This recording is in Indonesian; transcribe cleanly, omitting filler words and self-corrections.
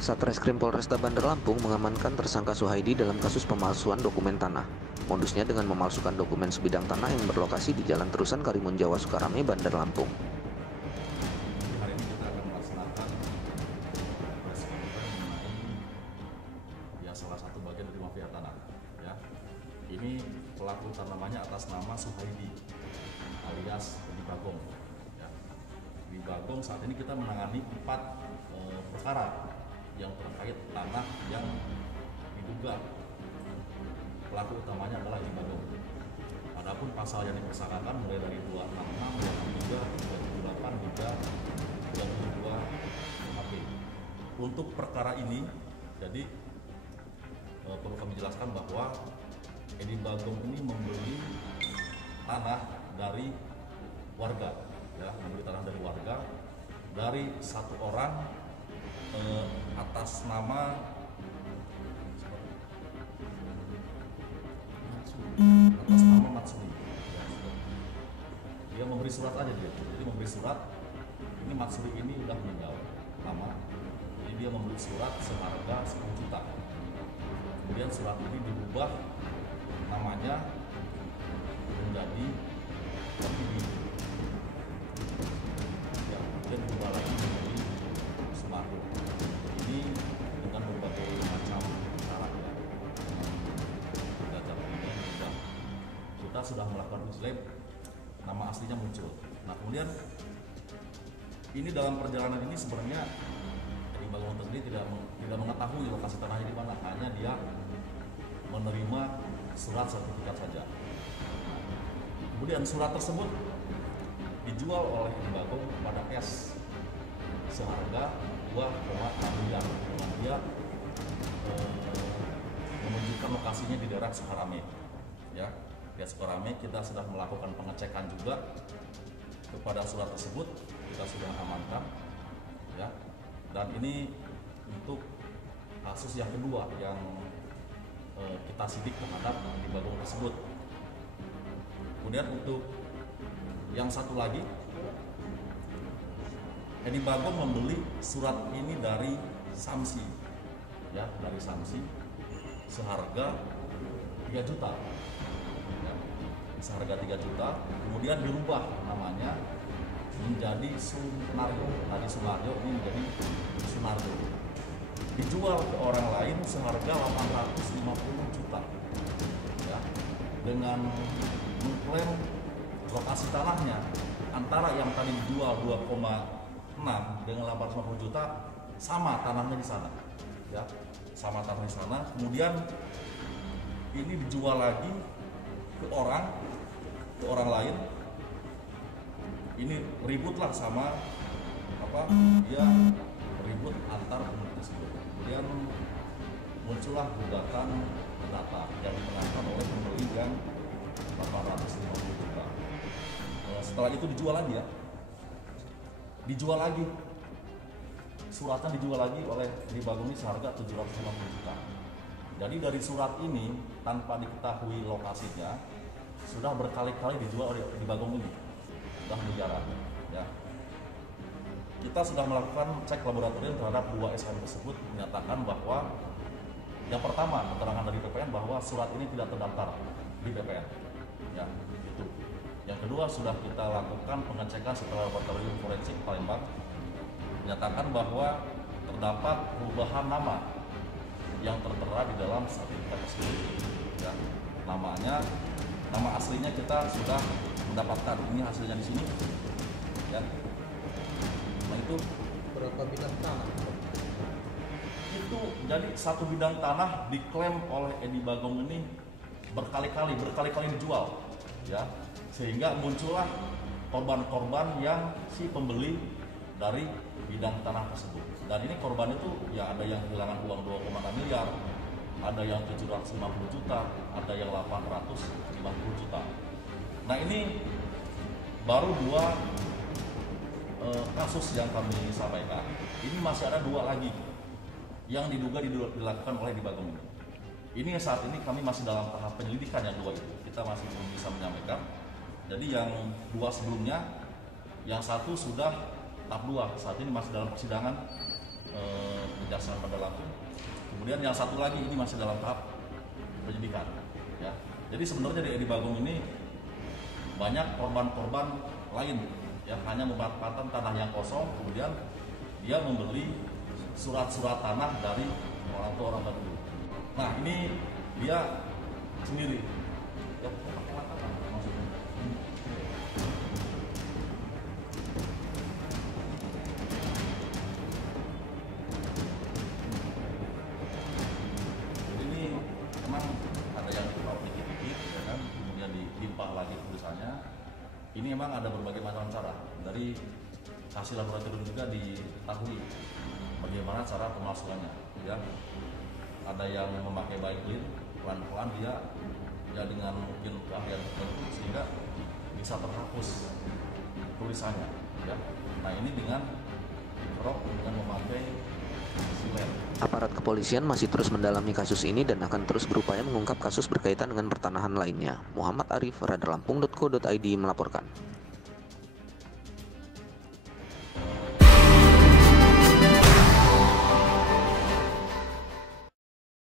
Satreskrim Polresta Bandar Lampung mengamankan tersangka Suhaidi dalam kasus pemalsuan dokumen tanah. Modusnya dengan memalsukan dokumen sebidang tanah yang berlokasi di Jalan Terusan Karimun Jawa Sukarame, Bandar Lampung. Hari ini kita akan melaksanakan press conference mengenai salah satu bagian dari mafia tanah. Ya, ini pelaku namanya atas nama Suhaidi alias Edi Bagong. Ya. Edi Bagong saat ini kita menangani 4 perkara yang terkait tanah yang diduga pelaku utamanya adalah Edi Bagong. Adapun pasal yang dipersangkakan mulai dari 266, 273, 278 hingga 22 KUHP. Untuk perkara ini, jadi perlu kami jelaskan bahwa Edi Bagong ini membeli tanah dari warga, ya, membeli tanah dari warga dari satu orang atas nama Matsuri. Dia memberi surat aja dia. Jadi memberi surat. Ini Matsuri ini udah meninggal lama. Jadi dia memberi surat seharga 10 juta. Kemudian surat ini diubah namanya menjadi Wahyudi. Ya, kemudian diubah lagi menjadi Sumardo. Ini dengan berbagai macam cara ya. Kita sudah melakukan uji lab, nama aslinya muncul. Nah, kemudian ini dalam perjalanan ini sebenarnya Edi Bagong sendiri tidak mengetahui lokasi tanahnya di mana, hanya dia menerima surat sertifikat saja. Kemudian surat tersebut dijual oleh Edi Bagong kepada S seharga 2,6 miliar. Dengan dia menunjukkan lokasinya di daerah Sukarame. Ya. Di Sukarame kita sudah melakukan pengecekan juga kepada surat tersebut, kita sudah amankan, ya. Dan ini untuk kasus yang kedua yang kita sidik terhadap Edi Bagong tersebut. Kemudian untuk yang satu lagi, Edi Bagong membeli surat ini dari Samsi, ya, dari Samsi seharga 3 juta. Seharga 3 juta, kemudian dirubah namanya menjadi Sunaryo. Tadi Sunaryo, ini menjadi Sunaryo. Dijual ke orang lain seharga 850 juta. Ya, dengan mengklaim lokasi tanahnya antara yang tadi dijual 2,6 dengan 850 juta sama tanahnya di sana. Ya, sama tanah di sana. Kemudian ini dijual lagi ke orang lain. Ini ributlah sama dia ribut antar pemilik tersebut. Kemudian muncullah gugatan perdata yang dimenangkan oleh pembeli yang 850 juta. Setelah itu dijual lagi, ya, dijual lagi, suratnya dijual lagi oleh Edi Bagong ini seharga 750 juta. Jadi dari surat ini tanpa diketahui lokasinya sudah berkali-kali dijual oleh Edi Bagong ini, sudah miliaran. Ya. Kita sudah melakukan cek laboratorium terhadap 2 SKM tersebut, menyatakan bahwa yang pertama keterangan dari BPN bahwa surat ini tidak terdaftar di BPN. Ya, itu. Yang kedua sudah kita lakukan pengecekan setelah laboratorium forensik Palembang, menyatakan bahwa terdapat perubahan nama yang tertera di dalam sertifikat tersebut. Ya, nama aslinya kita sudah mendapatkan. Ini hasilnya di sini. Ya. Nah, itu berapa bidang tanah? Itu jadi satu bidang tanah diklaim oleh Edi Bagong ini berkali-kali dijual, ya, sehingga muncullah korban-korban yang si pembeli dari bidang tanah tersebut. Dan ini korban itu ya ada yang kehilangan uang 2,6 miliar, ada yang 750 juta, ada yang 850 juta. Nah, ini baru 2 kasus yang kami sampaikan. Ini masih ada 2 lagi yang diduga dilakukan oleh Edi Bagong ini. Ini saat ini kami masih dalam tahap penyelidikan yang 2 itu. Kita masih belum bisa menyampaikan. Jadi yang 2 sebelumnya, yang 1 sudah tahap 2, saat ini masih dalam persidangan. Kejaksaan Bandar Lampung. Kemudian yang satu lagi ini masih dalam tahap penyidikan. Ya. Jadi sebenarnya di Edi Bagong ini banyak korban-korban lain yang hanya memanfaatkan tanah yang kosong, kemudian dia membeli surat-surat tanah dari orang tua orang dulu. Nah ini dia sendiri. Ya, pakai mata maksudnya. Jadi ini memang ada yang dibawa dikit-dikit, ya kan? Kemudian ditimpah lagi tulisannya. Ini memang ada berbagai macam cara. Dari hasil laboratorium juga diketahui bagaimana cara pemalsuannya. Ya. Ada yang memakai bioglin, pelan-pelan dia ya dengan mungkin keahlian tertentu sehingga bisa terhapus tulisannya. Ya. Nah ini dengan memakai silet. Aparat kepolisian masih terus mendalami kasus ini dan akan terus berupaya mengungkap kasus berkaitan dengan pertanahan lainnya. Muhammad Arif, radarlampung.co.id melaporkan.